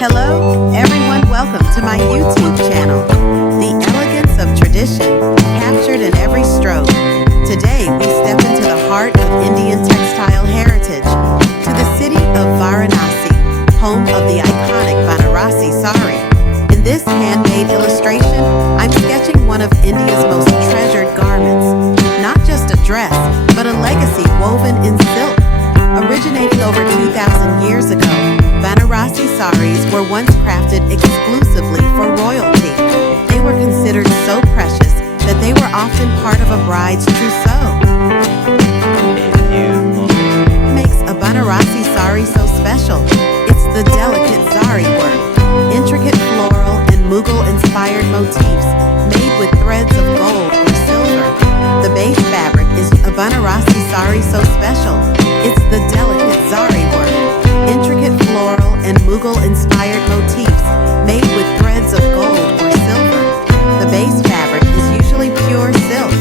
Hello, everyone. Welcome to my YouTube channel. The elegance of tradition captured in every stroke. Today, we step into the heart of Indian textile heritage, to the city of Varanasi, home of the iconic Banarasi Saree. In this handmade illustration, I'm sketching one of India's most treasured garments. Not just a dress, but a legacy woven in silk. Originating over 2,000 years ago, Banarasi saris were once crafted exclusively for royalty. They were considered so precious that they were often part of a bride's trousseau. Makes a Banarasi sari so special? It's the delicate zari work, intricate floral and Mughal-inspired motifs made with threads of gold or silver. The base fabric is a Banarasi sari so special. It's the delicate zari work, intricate floral and Mughal-inspired motifs made with threads of gold or silver. The base fabric is usually pure silk,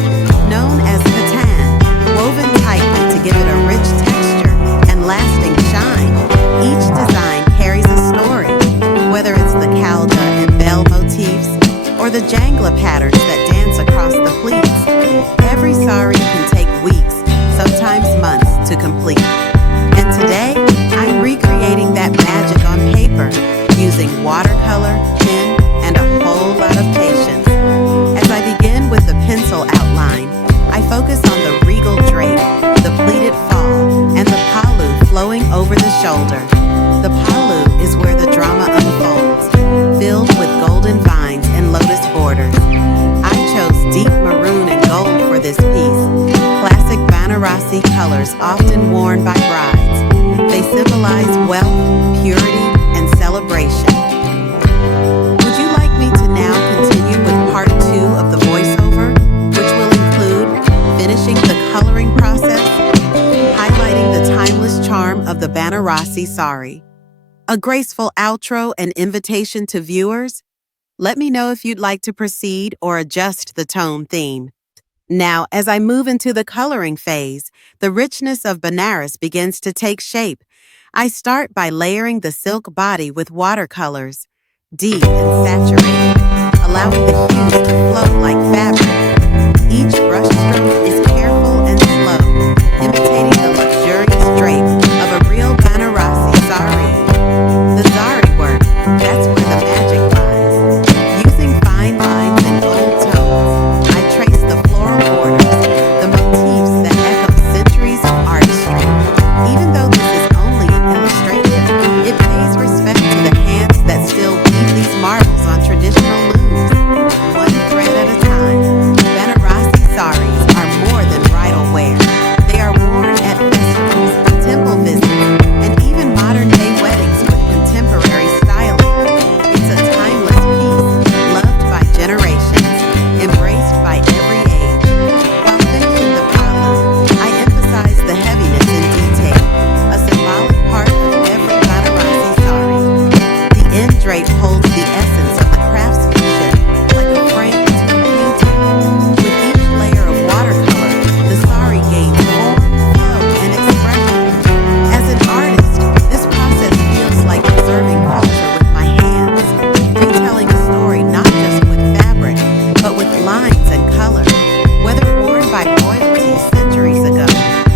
known as kattan, woven tightly to give it a rich texture and lasting shine. Each design carries a story, whether it's the kalda and bell motifs or the jangla patterns that dance across the pleats. Every sari can take weeks, sometimes months, to complete. And today, I'm recreating that magic on paper using watercolor, pen, and a whole lot of patience. As I begin with the pencil outline, I focus on the regal drape, the pleated fall, and the palu flowing over the shoulder. The palu is where the drama unfolds, filled with golden vines and lotus borders. I chose deep maroon and gold for this piece, classic Banarasi colors often worn by brides. They symbolize wealth, purity, and celebration. Would you like me to now continue with part 2 of the voiceover, which will include finishing the coloring process, highlighting the timeless charm of the Banarasi sari? A graceful outro and invitation to viewers? Let me know if you'd like to proceed or adjust the tone theme. Now, as I move into the coloring phase, the richness of Banaras begins to take shape. I start by layering the silk body with watercolors, deep and saturated, allowing the hues to flow like fabric. Each brushstroke is careful and slow, imitating the luxurious drape of a real Banarasi sari. The zari work, that's where the magic lies. Using fine lines and gold tones, I trace the floral borders, the motifs that echo centuries of artistry. Even though this is only an illustration, it pays respect to the hands that still weave these marvels on traditional looms. One thread at a time, Banarasi saris are more than bridal wear. They are worn at festivals, temple visits, and even modern-day weddings with contemporary styling. It's a timeless piece, loved by generations, embraced by every age. While finishing the palu, I emphasize the heaviness in detail, a symbolic part of every Banarasi sari. The end drape holds the essence of the craftsmanship, like a frame to a painting. With each layer of watercolor, the sari gains form, flow, and expression. As an artist, this process feels like preserving culture with my hands, retelling a story not just with fabric, but with lines and color. Whether worn by royalty centuries ago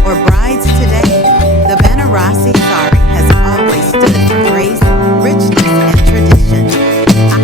or brides today, the Banarasi sari has always stood for grace, richness, and tradition. I